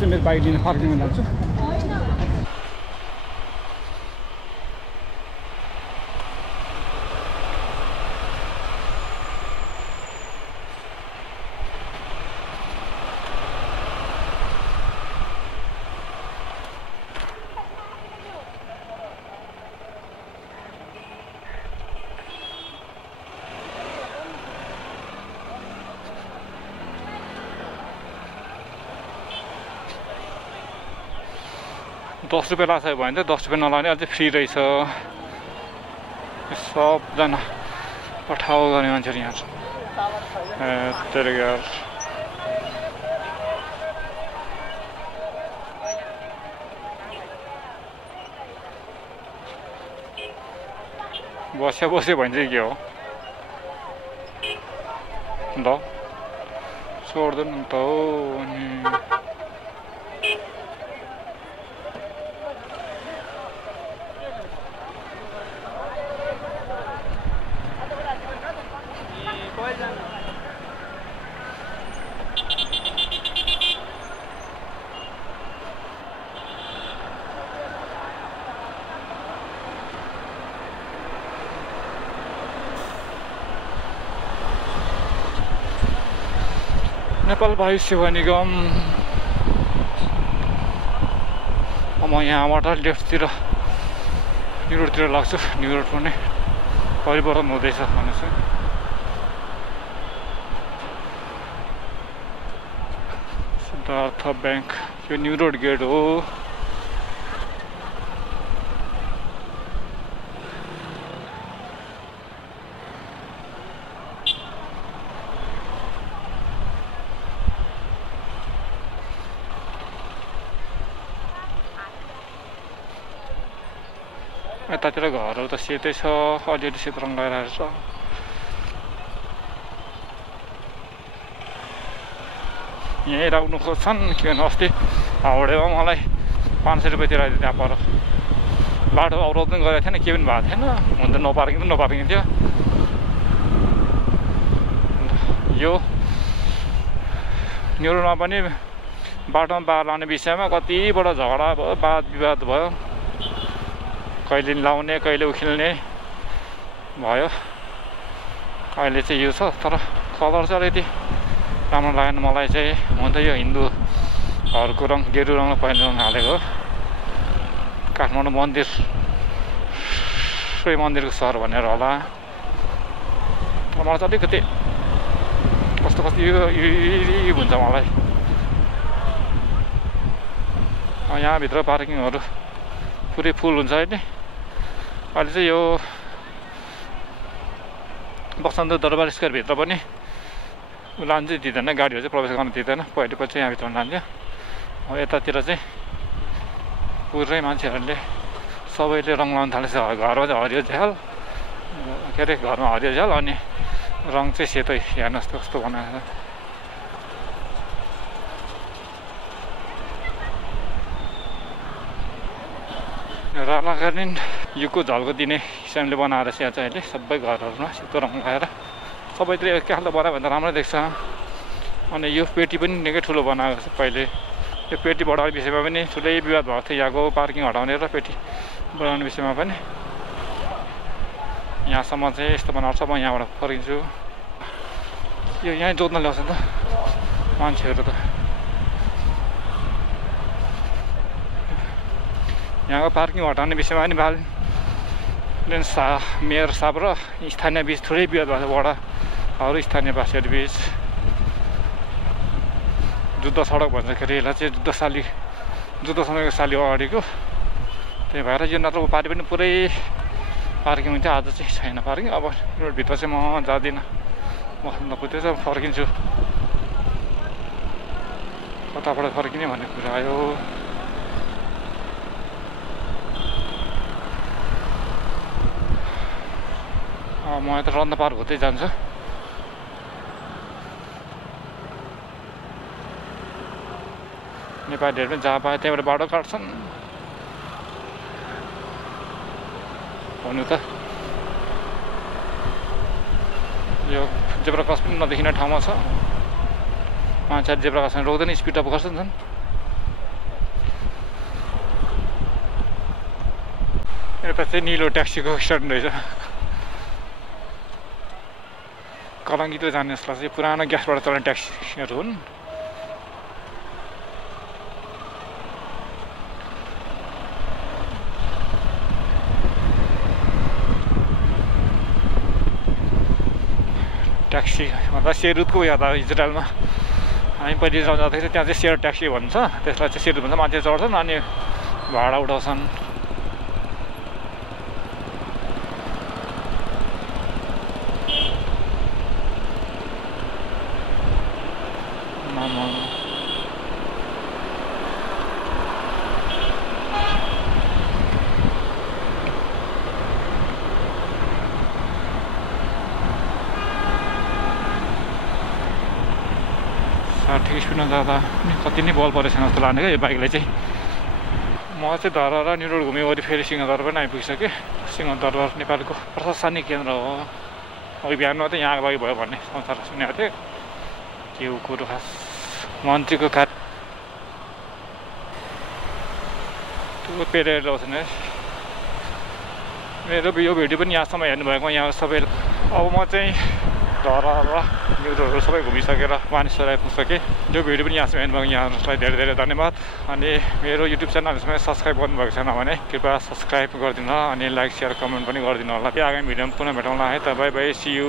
चाहिँ मेरो बाइक लिन पार्किङमा जान्छु। ₹10 लाग्छ भने चाहिँ ₹10 नलाउने अझै फ्री रहेछ। सबजना पठाउ गर्ने मान्छेहरू यहाँ छ। त्यसले गर्दा बस्यो भने चाहिँ के हो ल छोड्दैन नि त हो अनि नेपाल वायु सेवा निगम। म यहाँबाट लेफ्टतिर न्यु रोडतिर लाग्छु। न्यु रोड पनि परिवर्तन हुँदैछ भने चाहिँ सिद्धार्थ ब्याङ्क यो न्यु रोड गेट हो। यतातिर घरहरू त सेतै छ, अलिअलि सेतो रङ लगाइरहेको छ। यहीँ राख्नु खोज्छन् किनभने अस्ति हाउडेमा मलाई 500 रुपियाँ तिरेर त्यहाँ पर बाटो अवरोध पनि गरेको थिएन, केही पनि भएको थिएन। हुन त नपार्किङ थियो। यो न्यु रोडमा पनि बाटोमा बार लाउने विषयमा कतिवटा झगडा भयो, वाद विवाद भयो। कहिले लाउने कहिले उखिल्ने भयो। अहिले चाहिँ यो छ, तर कलर चाहिँ अलिकति राम्रो लागेन मलाई चाहिँ। हुन त यो हिन्दूहरूको रङ गेरु रङमा पहेँलो रङ हालेको हो। काठमाडौँ मन्दिर शिव मन्दिरको सहर भनेर होला। मलाई चाहिँ अलिकति कस्तो यो हुन्छ मलाई। यहाँभित्र पार्किङहरू पुरै फुल हुन्छ अहिले। अहिले चाहिँ यो बसन्त दरबार स्क्वायरभित्र पनि लानु चाहिँ दिँदैन, गाडीहरू चाहिँ प्रवेश गर्न दिँदैन। पहिले चाहिँ यहाँभित्र लान्थ्यो। यतातिर चाहिँ पुरै मान्छेहरूले सबैले रङ लाउनु थालेछ। घरमा चाहिँ हरियो झ्याल, के अरे घरमा हरियो झ्याल अनि रङ चाहिँ सेतै। हेर्नुहोस् त कस्तो बनाएको छ। रालाकालीन युगको झल्को दिने हिसाबले बनाएर यहाँ चाहिँ अहिले सबै घरहरूमा सेतो रङ लगाएर सबैतिर एक खालको बनायो भने त राम्रै देख्छ। अनि यो पेटी पनि निकै ठुलो बनाएको छ। पहिले यो पेटी बढाउने विषयमा पनि ठुलै विवाद भएको थियो। यहाँको पार्किङ हटाउने र पेटी बढाउने विषयमा पनि। यहाँसम्म चाहिँ यस्तो बनाएको छ। म यहाँबाट फर्किन्छु। यो यहीँ जोत्न ल्याउँछ नि त मान्छेहरू त। यहाँको पार्किङ हटाउने विषयमा पनि मेयर साहब र स्थानीय बिच थोरै विवाद भएको छ। वडाहरू स्थानीयवासीहरू बिच जुद्ध सडक भन्छ। के अरे यसलाई चाहिँ जुद्ध समयको साली अगाडिको। त्यही भएर यो नत्र पारि पनि पुरै पार्किङ हुन्छ। आज चाहिँ छैन पार्किङ। अब रोडभित्र चाहिँ म जाँदिनँ। म नपुग्दैछ, फर्किन्छु। कताबाट फर्किने भन्ने कुरा आयो। म यता रन्द पार हुँदै जान्छु। नेपालीहरू पनि जहाँ पाए त्यहाँबाट बाटो काट्छन्। हुनु त यो जेब्रा क्रस पनि नदेखिने ठाउँमा छ। मान्छेहरू जेब्रा क्रसमा रोक्दैन, स्पिड अप गर्छन्। यता चाहिँ निलो ट्याक्सीको स्ट्यान्ड रहेछ कलङ्गितो जाने जसलाई चाहिँ पुरानो ग्यासबाट चल्ने ट्याक्सीहरू हुन् ट्याक्सी भन्दा सेरुतको उयो त इजरायलमा हामी पहिले जाँदाखेरि त्यहाँ चाहिँ सेयर ट्याक्सी भन्छ त्यसलाई चाहिँ सेरुत भन्छ मान्छे चढ्छन् अनि भाडा उठाउँछन् ठिक स्पिडमा जाँदा कति नै बल परेको छैन जस्तो लाग्ने क्या यो बाइकलाई चाहिँ म चाहिँ धरहरा र न्यु रोड घुमेँ वरि फेरि सिंहदरबार पनि आइपुगिसकेँ सिंहदरबार नेपालको प्रशासनिक केन्द्र हो अघि बिहान मात्रै यहाँ लागि भयो भन्ने समाचार सुनेको थिएँ के हो कुरो खास मन्त्रीको त्यो पेरेर ल्याउँछन् है मेरो यो भिडियो पनि यहाँसम्म हेर्नुभएको यहाँ सबै अब म चाहिँ धरहरा न्यु रोडहरू सबै घुमिसकेर मानेश्वर आइपुगिसकेँ यो भिडियो पनि यहाँसम्म हेर्नुभएको यहाँहरूलाई धेरै धेरै धन्यवाद अनि मेरो युट्युब च्यानलमा सब्सक्राइब गर्नुभएको छैन भने कृपया सब्सक्राइब गरिदिनु अनि लाइक सेयर कमेन्ट पनि गरिदिनु होला आगामी भिडियोमा पुनः भेटौँला है त बाई बाई सी यू